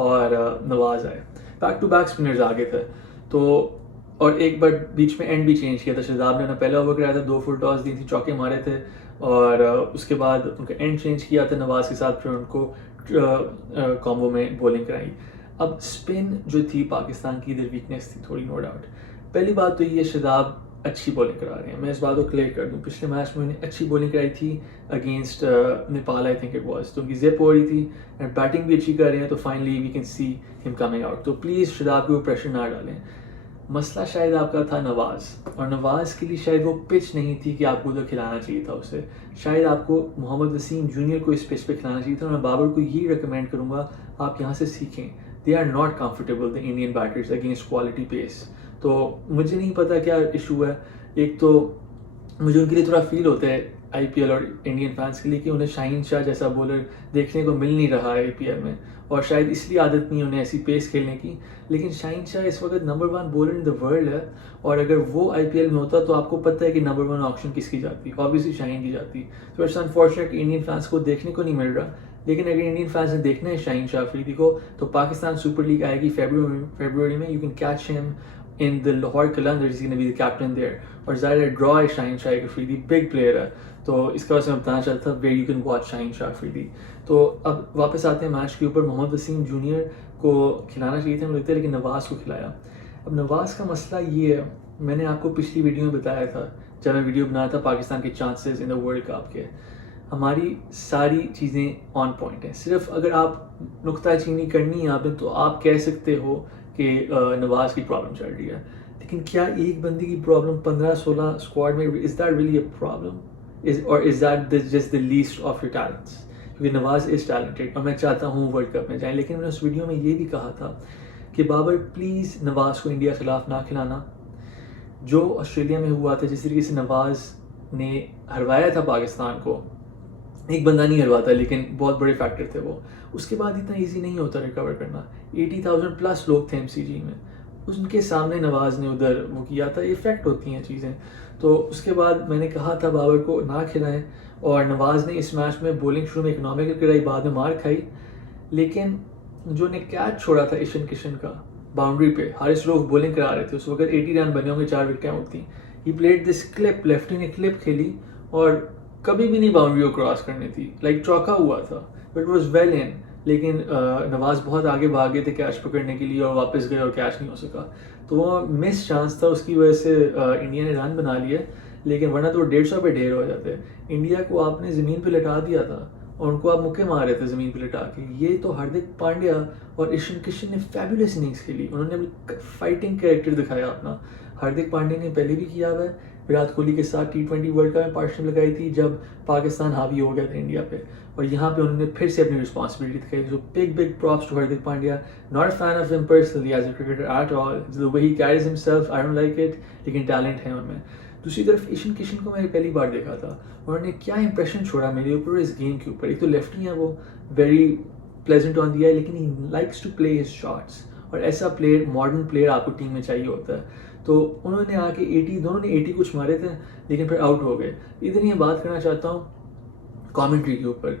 اور نواز آئے. Back to back spinners آگے تھے تو, اور ایک بار بیچ میں اینڈ بھی چینج کیا تھا. شہزاد نے اپنا پہلا اوور کرایا تھا, 2 فل ٹاس دی تھی, چوکے مارے تھے, اور اس کے بعد ان کا اینڈ چینج کیا تھا نواز کے ساتھ, پھر ان کو کامبو میں بولنگ کرائی. اب اسپن جو تھی پاکستان کی ادھر ویکنیس تھی تھوڑی, نو ڈاؤٹ. پہلی بات تو یہ شہزاد اچھی بولنگ کرا رہے ہیں, میں اس بات کو کلیئر کر دوں. پچھلے میچ میں انہیں اچھی بولنگ کرائی تھی against Nepal, I think it was, تو ان کی زپ ہو رہی تھی, اینڈ بیٹنگ بھی اچھی کر رہے ہیں, تو فائنلی وی کین سی ہم کمنگ آؤٹ. تو پلیز شہزاد کو پریشر نہ ڈالیں. مسئلہ شاید آپ کا تھا نواز, اور نواز کے لیے شاید وہ پچ نہیں تھی کہ آپ کو ادھر کھلانا چاہیے تھا اسے. شاید آپ کو محمد وسیم جونیئر کو اس پچ پہ کھلانا چاہیے تھا. اور میں بابر کو یہی ریکمینڈ کروں گا آپ یہاں سے سیکھیں. They are not comfortable the Indian batters against quality pace. تو مجھے نہیں پتا کیا ایشو ہے. ایک تو مجھے ان کے لیے تھوڑا فیل ہوتا ہے آئی پی ایل اور انڈین فینس کے لیے کہ انہیں شاہین شاہ جیسا بولر دیکھنے کو مل نہیں رہا ہے آئی پی ایل میں, اور شاید اس لیے عادت نہیں انہیں ایسی پیس کھیلنے کی. لیکن شاہین شاہ اس وقت number 1 bowler in the world ہے, اور اگر وہ آئی پی ایل میں ہوتا تو آپ کو پتہ ہے کہ نمبر 1 آپشن کس کی جاتی, آبویسلی شاہین کی جاتی. تو اٹس انفارچونیٹ کہ انڈین فینس کو دیکھنے کو نہیں مل رہا. لیکن اگر انڈین فینس نے دیکھنا ہے شاہین شاہ افریدی کو, تو پاکستان سپر لیگ آئے گی فیبروری میں. یو کین کیچ ہم in the Lahore Qalandars, he's going to be the captain there. اور ظاہر ہے ڈرا ہے شاہین شاہ افریدی, بگ پلیئر ہے, تو اس کا وجہ سے میں بتانا چاہتا تھا where you can watch شاہین شاہ افریدی. تو اب واپس آتے ہیں میچ کے اوپر. محمد وسیم جونیئر کو کھلانا چاہیے تھا مجھے لگتا ہے, لیکن نواز کو کھلایا. اب نواز کا مسئلہ یہ ہے, میں نے آپ کو پچھلی ویڈیو میں بتایا تھا جب میں ویڈیو بنایا تھا پاکستان کے chances in the world cup کے, ہماری ساری چیزیں آن پوائنٹ ہیں. صرف اگر آپ نکتہ چینی کرنی ہے آپ نے, تو آپ کہہ سکتے ہو کہ نواز کی پرابلم چل رہی ہے. لیکن کیا ایک بندے کی پرابلم 15-16 اسکواڈ میں, is that really a problem, اور is that just the least of your talents? کیونکہ نواز از ٹیلنٹڈ اور میں چاہتا ہوں ورلڈ کپ میں جائیں. لیکن میں نے اس ویڈیو میں یہ بھی کہا تھا کہ بابر پلیز نواز کو انڈیا خلاف نہ کھلانا. جو آسٹریلیا میں ہوا تھا, جس طریقے سے نواز نے ہروایا تھا پاکستان کو, ایک بندہ نہیں ہرواتا لیکن بہت بڑے فیکٹر تھے وہ, اس کے بعد اتنا ایزی نہیں ہوتا ریکور کرنا. 80,000+ لوگ تھے MCG میں, ان کے سامنے نواز نے ادھر وہ کیا تھا. افیکٹ ہوتی ہیں چیزیں. تو اس کے بعد میں نے کہا تھا بابر کو نہ کھلائیں, اور نواز نے اس میچ میں بولنگ شروع میں اکنامکل کرائی, بعد میں مار کھائی. لیکن جو نے کیچ چھوڑا تھا ایشن کشن کا باؤنڈری پہ, حارث روف بولنگ کرا رہے تھے اس وقت, 80 رن بنے ہوں گے, 4 وکٹیں آؤٹ تھیں. He played this clip, lefty نے کلپ کھیلی اور کبھی بھی نہیں باؤنڈری کو کراس کرنی تھی, لائک چوکا ہوا تھا, بٹ واز ویل ان. لیکن نواز بہت آگے بھاگے تھے کیچ پکڑنے کے لیے, اور واپس گئے اور کیچ نہیں ہو سکا. تو وہ مس چانس تھا, اس کی وجہ سے انڈیا نے رن بنا لیے. لیکن ورنہ تو 150 پہ ڈھیر ہو جاتے. انڈیا کو آپ نے زمین پہ لٹا دیا تھا, اور ان کو آپ مکے مار رہے تھے زمین پہ لٹا کے. یہ تو ہاردک پانڈیا اور ایشن کشن نے فیبولس اننگز کھیلی, انہوں نے فائٹنگ کریکٹر دکھایا اپنا. ہاردک پانڈیا نے پہلے بھی کیا ہوا ہے, وراٹ کوہلی کے ساتھ T20 ورلڈ کپ میں پارٹنرشپ لگائی تھی جب پاکستان حاوی ہو گیا تھا انڈیا پہ, اور یہاں پہ انہوں نے پھر سے اپنی رسپانسبلٹی دکھائی. So big props to Hardik Pandya. Not a fan of him personally as a cricketer at all, the way he carries himself, I don't like it, لیکن ٹیلنٹ ہے ان میں. دوسری طرف ایشن کشن کو میں نے پہلی بار دیکھا تھا, اور انہوں نے کیا امپریشن چھوڑا میرے اوپر اس گیم کے اوپر. ایک تو لیفٹی ہیں وہ, ویری پلیزنٹ آن دی آئی, لیکن he likes to play his shots, اور ایسا پلیئر, ماڈرن پلیئر آپ کو ٹیم میں چاہیے ہوتا ہے. تو انہوں نے آ کے 80, دونوں نے 80 کچھ مارے تھے, لیکن پھر آؤٹ ہو گئے. ادھر یہ بات کرنا چاہتا ہوں کامنٹری کے اوپر.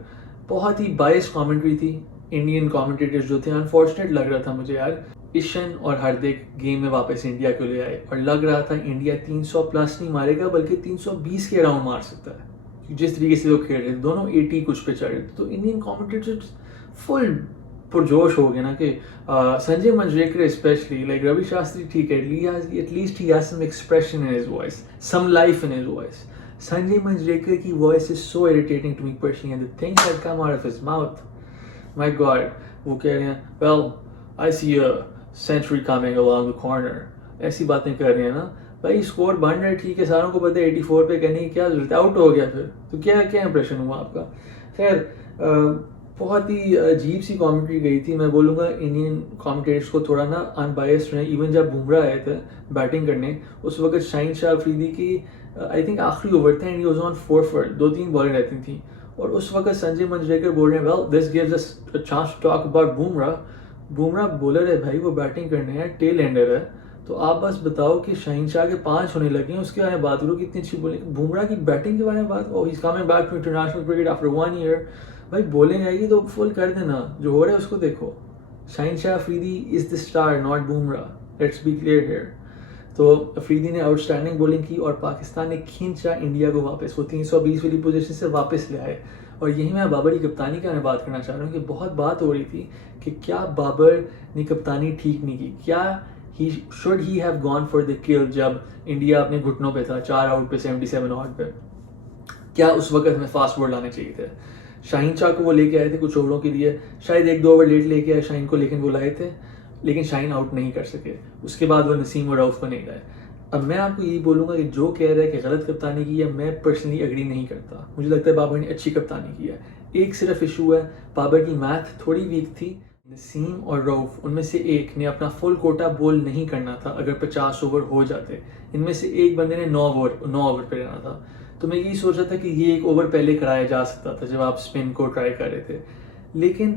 بہت ہی بائس کامنٹری تھی. انڈین کامنٹیٹرز جو تھے, انفارچونیٹ لگ رہا تھا مجھے یار, ایشن اور ہاردک گیم میں واپس انڈیا کو لے آئے, اور لگ رہا تھا انڈیا 300+ نہیں مارے گا بلکہ 320 کے اراؤنڈ مار سکتا ہے, جس طریقے سے وہ کھیل رہے تھے. دونوں 80 کچھ پہ چڑھ رہے تھے. تو انڈین کامنٹیٹرز فل پرجوش ہو گئے نا, کہ سنجے منجریکر اسپیشلی, لائک روی شاستری ٹھیک ہے, at least he has some expression in his voice, some life in his voice. Sanjay Manjrekar کی voice is so irritating to me personally, and the things that come out of his mouth, my God. وہ کہہ رہے ہیں well I see a century coming along the corner, ایسی باتیں کر رہے ہیں نا بھائی. اسکور بن رہا ہے ٹھیک ہے, ساروں کو پتہ ہے 84 پہ کہنے کی کیا ضرورت ہے, آؤٹ ہو گیا پھر تو کیا امپریشن ہوا آپ کا. خیر بہت ہی عجیب سی کامنٹری گئی تھی. میں بولوں گا انڈین کامنٹیٹرس کو تھوڑا نا ان بائسڈ رہیں. ایون جب بمراہ آئے تھے بیٹنگ کرنے, اس وقت شاہین شاہ افریدی کی آئی تھنک آخری اوور تھا, and he was on 4 for 2-3 بالیں رہتی تھیں, اور اس وقت سنجے منجریکر بول رہے ہیں well this gives us a chance to talk about Bumrah. Bumrah bowler ہے بھائی, وہ بیٹنگ کرنے ہیں, ٹیل اینڈر ہے. تو آپ بس بتاؤ کہ شاہین شاہ کے 5 ہونے لگے ہیں, اس کے بارے میں بات کرو کہ اتنی اچھی بولنگ. بمراہ کی بیٹنگ کے بارے میں بات, oh he's coming back to international cricket after 1 year. بھائی بولنگ آئے گی تو فل کر دینا, جو ہو رہا ہے اس کو دیکھو. شاہین شاہ افریدی از the star, not بومراہ. Let's be clear here. تو افریدی نے آؤٹ اسٹینڈنگ بولنگ کی اور پاکستان نے کھینچا انڈیا کو واپس، وہ 320 والی پوزیشن سے واپس لے آئے. اور یہی میں بابر کی کپتانی کا میں بات کرنا چاہ رہا ہوں کہ بہت بات ہو رہی تھی کہ کیا بابر نے کپتانی ٹھیک نہیں کی، کیا should he have gone for the kill جب انڈیا اپنے گھٹنوں پہ تھا 4 آؤٹ پہ 77 آؤٹ پہ، کیا اس وقت ہمیں فاسٹ بال لانے چاہیے تھے. شاہین شاہ کو وہ لے کے آئے تھے کچھ اووروں کے لیے، شاید 1-2 اوور لیٹ لے کے آئے شاہین کو، لیکن وہ لائے تھے، لیکن شاہین آؤٹ نہیں کر سکے. اس کے بعد وہ نسیم اور رؤف کو نہیں لائے. اب میں آپ کو یہی بولوں گا کہ جو کہہ رہا ہے کہ غلط کپتانی کی ہے، میں پرسنلی اگری نہیں کرتا. مجھے لگتا ہے بابر نے اچھی کپتانی کی ہے. ایک صرف ایشو ہے، بابر کی میتھ تھوڑی ویک تھی. نسیم اور رؤف ان میں سے ایک نے اپنا فل کوٹا بول نہیں کرنا تھا اگر 50 اوور ہو جاتے. ان میں سے ایک بندے نے 9 اوور پہ رہنا تھا. تو میں یہی سوچ رہا تھا کہ یہ 1 اوور پہلے کرایا جا سکتا تھا جب آپ اسپن کو ٹرائی کر رہے تھے. لیکن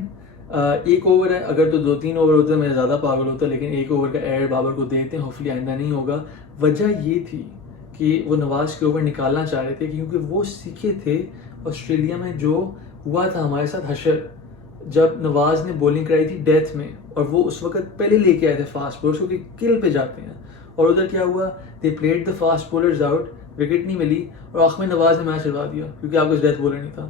1 اوور ہے، اگر تو 2-3 اوور ہوتے میں زیادہ پاگل ہوتا، لیکن 1 اوور کا ایڈ بابر کو دیتے ہیں، ہوپفلی آئندہ نہیں ہوگا. وجہ یہ تھی کہ وہ نواز کے اوور نکالنا چاہ رہے تھے کیونکہ وہ سیکھے تھے آسٹریلیا میں جو ہوا تھا ہمارے ساتھ حشر، جب نواز نے بولنگ کرائی تھی ڈیتھ میں، اور وہ اس وقت پہلے لے کے آئے تھے فاسٹ بولرز کو کہ کل پہ جاتے ہیں. اور ادھر کیا ہوا، they played the fast bowlers out, wicket نہیں ملی اور آخر میں نواز نے میچ ہروا دیا کیونکہ آپ کو ڈیتھ بولر نہیں تھا.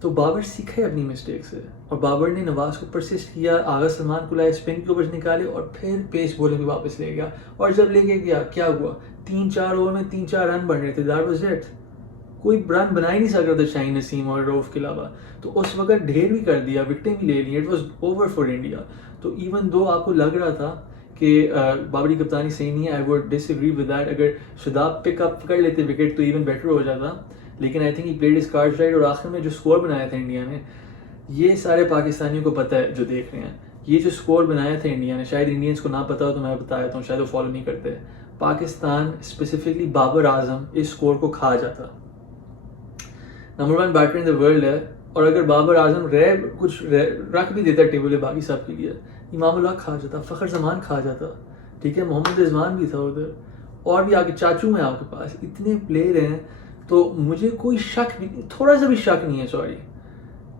تو بابر سیکھے اپنی مسٹیک سے، اور بابر نے نواز کو پرسسٹ کیا، آغا سلمان کو لائے، اسپن کے اوورز نکالے اور پھر پیس بولنگ بھی واپس لے گیا. اور جب لے کے گیا کیا ہوا، 3-4 اوور میں 3-4 رن بن رہے تھے. That was it. کوئی رن بنا ہی نہیں سک رہا تھا شاہین، نسیم اور رؤف کے علاوہ. تو اس وقت ڈھیر بھی کر دیا، وکٹیں بھی لے لی. It was over for India. تو ایون دو آپ کو لگ رہا تھا کہ بابری کپتانی صحیح نہیں ہے، I would disagree with that. اگر شداب پک اپ کر لیتے وکٹ تو ایون بیٹر ہو جاتا. لیکن I think he played his cards right. اور آخر میں جو اسکور بنایا تھا انڈیا نے، یہ سارے پاکستانیوں کو پتہ ہے جو دیکھ رہے ہیں، یہ جو اسکور بنایا تھا انڈیا نے، شاید انڈینس کو نہ پتا ہو تو میں بتا دیتا ہوں، شاید وہ فالو نہیں کرتے. پاکستان اسپیسیفکلی بابر اعظم اس اسکور کو کھا جاتا. Number 1 better in the world ہے، اور اگر بابر اعظم کچھ رکھ بھی دیتا ٹیبل پہ باقی سب کے لیے، امام الحق کھا جاتا، فخر زمان کھا جاتا، ٹھیک ہے، محمد رضوان بھی تھا ادھر، اور بھی آگے چاچو ہیں آپ کے پاس، اتنے پلیئر ہیں. تو مجھے کوئی شک بھی، تھوڑا سا بھی شک نہیں ہے سوری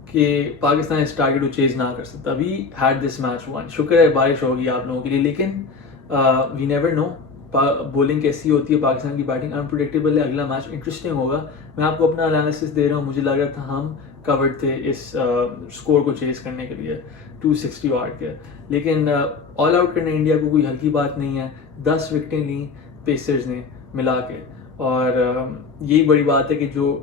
کہ پاکستان اس ٹارگیٹ کو چیز نہ کر سکتا. We had this match won. شکر ہے بارش ہوگی آپ لوگوں کے لیے، لیکن وی نیور نو بولنگ کیسی ہوتی ہے. پاکستان کی بیٹنگ انپریڈکٹیبل ہے. اگلا میچ انٹرسٹنگ ہوگا. میں آپ کو اپنا انالیسس دے رہا ہوں. مجھے لگ رہا تھا ہم کورڈ تھے اس اسکور کو چیز کرنے کے لیے 260 واٹ کے، لیکن آل آؤٹ کرنا انڈیا کو کوئی ہلکی بات نہیں ہے. 10 وکٹیں لیں پیسرز نے ملا کے، اور یہی بڑی بات ہے کہ جو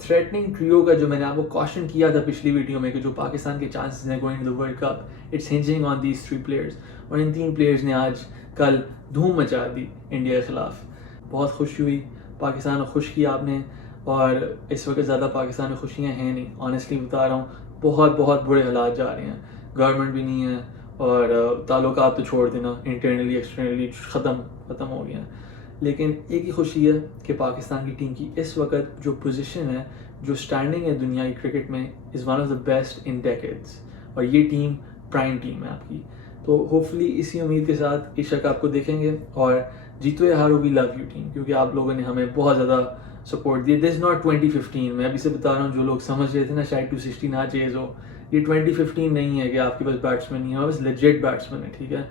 تھریٹننگ ٹریو کا جو میں نے آپ کو کوشچن کیا تھا پچھلی ویڈیو میں کہ جو پاکستان کے چانسز ہیں going to the World Cup, it's hanging on these 3 players. اور ان 3 پلیئرز نے آج کل دھوم مچا دی انڈیا کے خلاف. بہت خوشی ہوئی، پاکستان کو خوش کیا آپ نے. اور اس وقت زیادہ پاکستان میں خوشیاں ہیں نہیں، آنیسٹلی بتا رہا ہوں. بہت بہت برے حالات جا رہے ہیں، گورنمنٹ بھی نہیں ہے، اور تعلقات تو چھوڑ دینا، انٹرنلی ایکسٹرنلی ختم ہو گئے ہیں. لیکن ایک ہی خوشی ہے کہ پاکستان کی ٹیم کی اس وقت جو پوزیشن ہے، جو اسٹینڈنگ ہے دنیا کی کرکٹ میں، is one of the best in decades. اور یہ ٹیم پرائم ٹیم ہے آپ کی. تو ہوپفلی اسی امید کے ساتھ عشق آپ کو دیکھیں گے. اور جیتو یا ہارو وی لو یو ٹیم، کیونکہ آپ لوگوں نے ہمیں بہت زیادہ سپورٹ دیا. This not 2015. میں ابھی سے بتا رہا ہوں، جو لوگ سمجھ رہے تھے نا شاید 260 نہ چیز ہو، یہ 2015 نہیں ہے کہ آپ کے پاس بیٹسمین نہیں ہے، ہمارے پاس لیجٹ بیٹسمین ہے. ٹھیک ہے،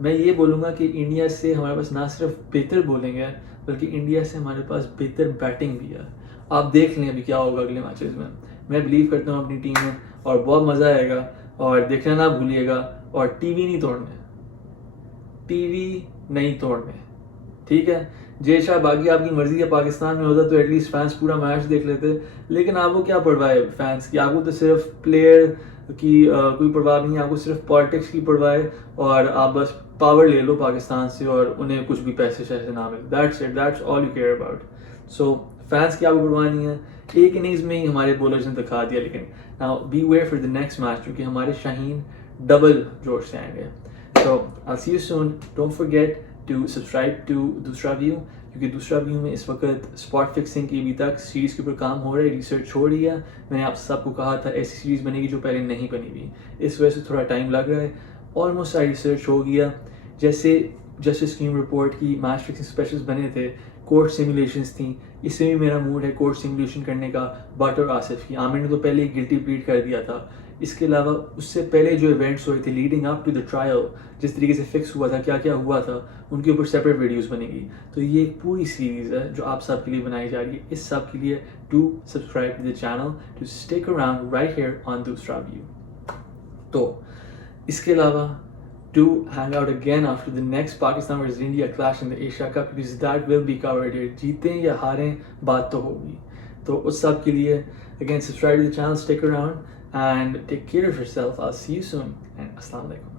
میں یہ بولوں گا کہ انڈیا سے ہمارے پاس نہ صرف بہتر بولنگ ہے، بلکہ انڈیا سے ہمارے پاس بہتر بیٹنگ بھی ہے. آپ دیکھ لیں ابھی کیا ہوگا اگلے میچز میں. میں بلیو کرتا ہوں اپنی ٹیم میں، اور بہت مزہ آئے گا. اور دیکھنا نہ بھولیے گا. اور ٹی وی نہیں توڑنے، ٹھیک ہے. جے شاہ باقی آپ کی مرضی ہے، پاکستان میں ہوتا تو ایٹ لیسٹ فینس پورا میچ دیکھ لیتے، لیکن آپ کو کیا پرواہ ہے فینس کی؟ آپ کو تو صرف پلیئر کی کوئی پرواہ نہیں ہے، آپ کو صرف پالیٹکس کی پرواہ ہے، اور آپ بس پاور لے لو پاکستان سے اور انہیں کچھ بھی پیسے شیسے نہ ملے. That's it, that's all you care about. So fans کی آپ کو پرواہ نہیں ہے. ایک اننگز میں ہی ہمارے بولرز نے دکھا دیا، لیکن now beware for the next match, کیونکہ ہمارے شاہین ڈبل جوش سے آئیں گے. So I'll see you soon. Don't forget to subscribe to دوسرا ویو، کیونکہ دوسرا ویو میں اس وقت اسپاٹ فکسنگ کی ابھی تک سیریز کے اوپر کام ہو رہا ہے، ریسرچ ہو رہی ہے. میں نے آپ سب کو کہا تھا ایسی سیریز بنے گی جو پہلے نہیں بنی ہوئی، اس وجہ سے تھوڑا ٹائم لگ رہا ہے. آلموسٹ ساری ریسرچ ہو گیا. جیسے جسٹس اسکیم رپورٹ کی میچ فکسنگ اسپیشلز بنے تھے، کورٹ سیمولیشنز تھیں، اس سے بھی میرا موڈ ہے کورٹ سیمولیشن کرنے کا. بٹ اور آصف کی، عامر نے تو پہلے ہی گلٹی پلیڈ کر دیا تھا اس کے علاوہ اس سے پہلے جو ایونٹس ہوئے تھے leading up to the trial, جس طریقے سے فکس ہوا تھا، کیا کیا ہوا تھا، ان کے اوپر سیپریٹ ویڈیوز بنے گی. تو یہ ایک پوری سیریز ہے جو آپ سب کے لیے بنائی جا رہی ہے. اس سب کے لیے do subscribe to the channel to stick around right here on Doosra view. تو اس کے علاوہ do hang out again after the next Pakistan versus India clash in the Asia Cup, because that will be covered here. جیتیں یا ہاریں بات تو ہوگی. تو اس سب کے لیے again subscribe to the channel, stick around and take care of yourself. I'll see you soon and Assalamu alaikum.